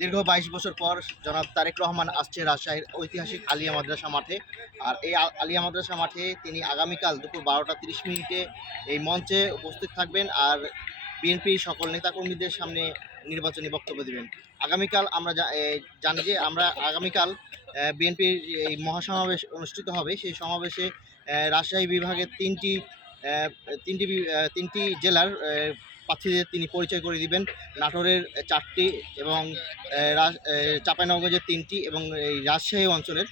দীর্ঘ ২২ বছর পর জনাব তারেক রহমান আসছে রাজশাহীর ঐতিহাসিক আলিয়া মাদ্রাসা মাঠে। আর এই আলিয়া মাদ্রাসা মাঠে তিনি আগামীকাল দুপুর ১২টা ৩০ মিনিটে এই মঞ্চে উপস্থিত থাকবেন আর বিএনপির সকল নেতাকর্মীদের সামনে নির্বাচনী বক্তব্য দেবেন। আগামীকাল আমরা জানি যে আমরা আগামীকাল বিএনপির এই মহাসমাবেশ অনুষ্ঠিত হবে। সেই সমাবেশে রাজশাহী বিভাগের আহ, তিনটি জেলার প্রার্থীদের তিনি পরিচয় করে দিবেন। নাটোরের ৪টি এবং চাঁপাইনবাবগঞ্জের ৩টি এবং এই রাজশাহী অঞ্চলের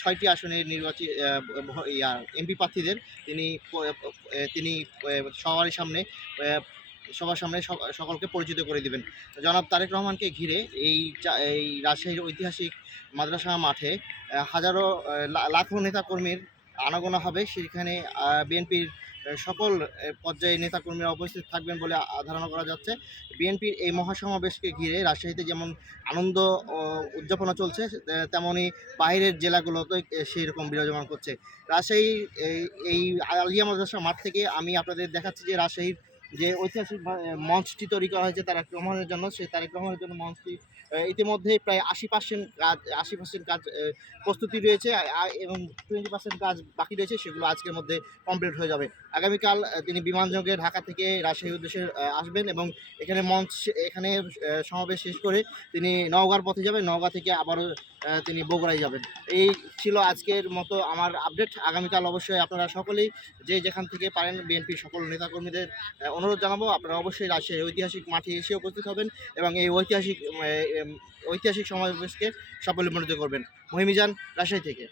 ৬টি আসনের নির্বাচিত এমপি প্রার্থীদের তিনি তিনি সবার সামনে সবার সামনে সকলকে পরিচিত করে দিবেন। জনাব তারেক রহমানকে ঘিরে এই রাজশাহীর ঐতিহাসিক মাদ্রাসা মাঠে হাজারো লাখো নেতাকর্মীর আনাগোনা হবে। সেখানে বিএনপির সকল পর্যায়ে নেতাকর্মীরা উপস্থিত থাকবেন বলে ধারণা করা যাচ্ছে। বিএনপির এই মহাসমাবেশকে ঘিরে রাজশাহীতে যেমন আনন্দ ও উদযাপনা চলছে, তেমনই বাইরের জেলাগুলোতে সেই রকম বিরাজমান করছে। রাজশাহীর এই আলিয়া মাদ্রাসা মাঠ থেকে আমি আপনাদের দেখাচ্ছি যে রাজশাহীর যে ঐতিহাসিক মঞ্চটি তৈরি করা হয়েছে তারেক রহমানের জন্য, সেই তারেক রহমানের জন্য মঞ্চটি ইতিমধ্যেই প্রায় ৮০% কাজ প্রস্তুতি রয়েছে এবং 20% কাজ বাকি রয়েছে, সেগুলো আজকের মধ্যে কমপ্লিট হয়ে যাবে। আগামীকাল তিনি বিমানযোগে ঢাকা থেকে রাজশাহীর উদ্দেশ্যে আসবেন এবং এখানে সমাবেশ শেষ করে তিনি নওগাঁর পথে যাবেন। নওগাঁ থেকে আবারও তিনি বগুড়ায় যাবেন। এই ছিল আজকের মতো আমার আপডেট। আগামীকাল অবশ্যই আপনারা সকলেই যে যেখান থেকে পারেন বিএনপির সকল নেতাকর্মীদের অনুরোধ জানাবো আপনারা অবশ্যই রাজশাহীর ঐতিহাসিক মাঠে এসে উপস্থিত হবেন এবং এই ঐতিহাসিক সমাবেশকে সাফল্যমণ্ডিত করবেন। মহিমিজান, রাজশাহী থেকে।